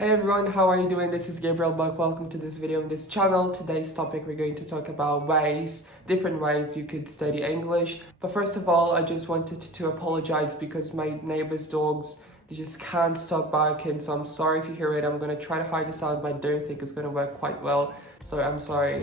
Hey everyone, how are you doing? This is Gabriel Buck. Welcome to this video on this channel. Today's topic, we're going to talk about different ways you could study English. But first of all, I just wanted to apologize because my neighbor's dogs, they just can't stop barking. So I'm sorry if you hear it. I'm going to try to hide the sound, but I don't think it's going to work quite well. So I'm sorry.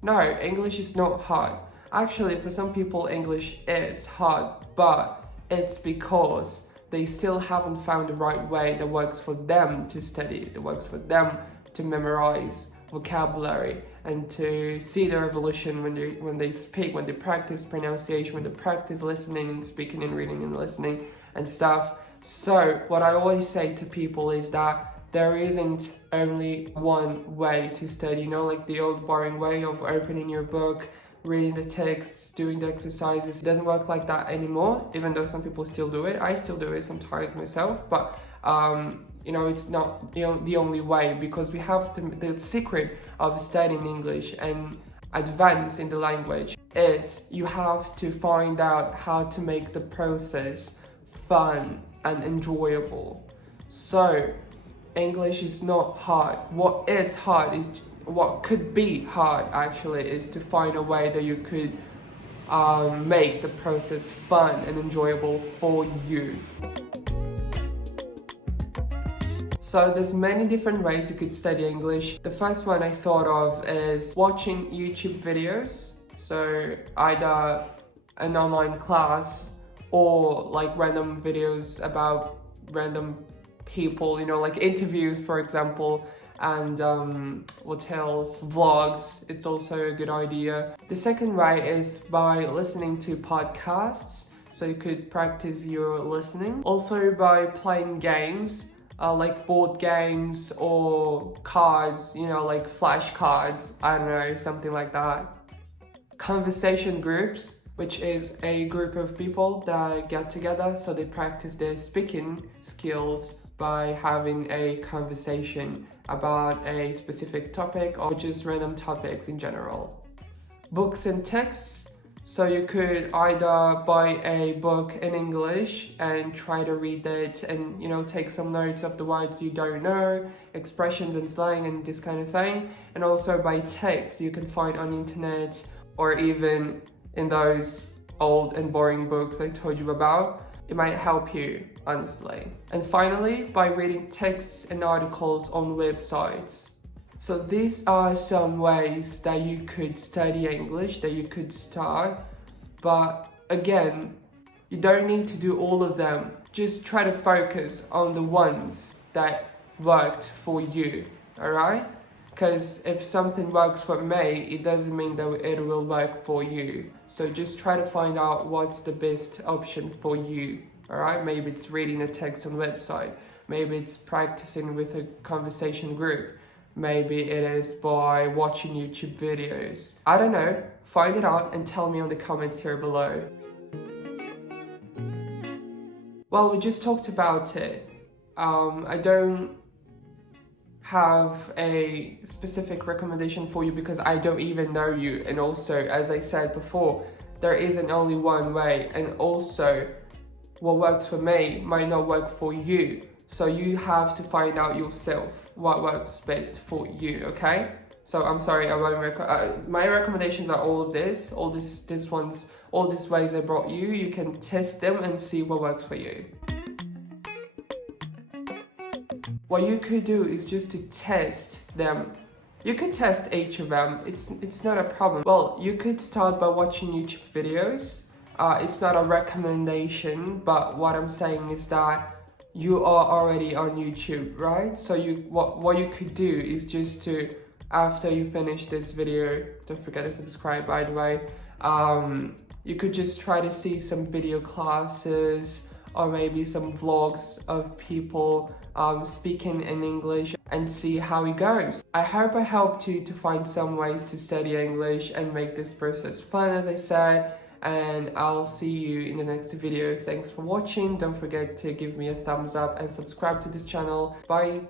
No, English is not hard. Actually, for some people, English is hard, but it's because they still haven't found the right way that works for them to study, that works for them to memorize vocabulary and to see their evolution when they speak, when they practice pronunciation, when they practice listening and speaking and reading and listening and stuff. So what I always say to people is that there isn't only one way to study, you know, like the old boring way of opening your book, reading the texts, doing the exercises. It doesn't work like that anymore, even though some people still do it. I still do it sometimes myself, but you know, it's not the only way, because we have to, the secret of studying English and advance in the language is you have to find out how to make the process fun and enjoyable. So English is not hard. What is hard is what could be hard actually is to find a way that you could make the process fun and enjoyable for you. So there's many different ways you could study English. The first one I thought of is watching YouTube videos. So either an online class or like random videos about random people, you know, like interviews, for example, and what else, vlogs. It's also a good idea. The second way is by listening to podcasts, so you could practice your listening. Also by playing games, like board games or cards, you know, like flashcards, I don't know, something like that. Conversation groups, which is a group of people that get together so they practice their speaking skills by having a conversation about a specific topic or just random topics in general. Books and texts, so you could either buy a book in English and try to read it and, you know, take some notes of the words you don't know, expressions and slang and this kind of thing, and also buy text you can find on the internet or even in those old and boring books I told you about. It might help you, honestly. And finally, by reading texts and articles on websites. So these are some ways that you could study English, that you could start. But again, you don't need to do all of them. Just try to focus on the ones that worked for you, alright? Because if something works for me, it doesn't mean that it will work for you. So just try to find out what's the best option for you. Alright, maybe it's reading a text on a website. Maybe it's practicing with a conversation group. Maybe it is by watching YouTube videos. I don't know. Find it out and tell me in the comments here below. Well, we just talked about it. I don't have a specific recommendation for you because I don't even know you, and also, as I said before, there isn't only one way, and also what works for me might not work for you, so you have to find out yourself what works best for you, okay? So I'm sorry, I won't my recommendations are all these ways I brought you. You can test them and see what works for you. What you could do is just to test them. You could test each of them. It's not a problem. Well, you could start by watching YouTube videos. It's not a recommendation, but what I'm saying is that you are already on YouTube, right? So what you could do is just to, after you finish this video, don't forget to subscribe, by the way. You could just try to see some video classes or maybe some vlogs of people speaking in English and see how it goes. I hope I helped you to find some ways to study English and make this process fun, as I said, and I'll see you in the next video. Thanks for watching. Don't forget to give me a thumbs up and subscribe to this channel. Bye!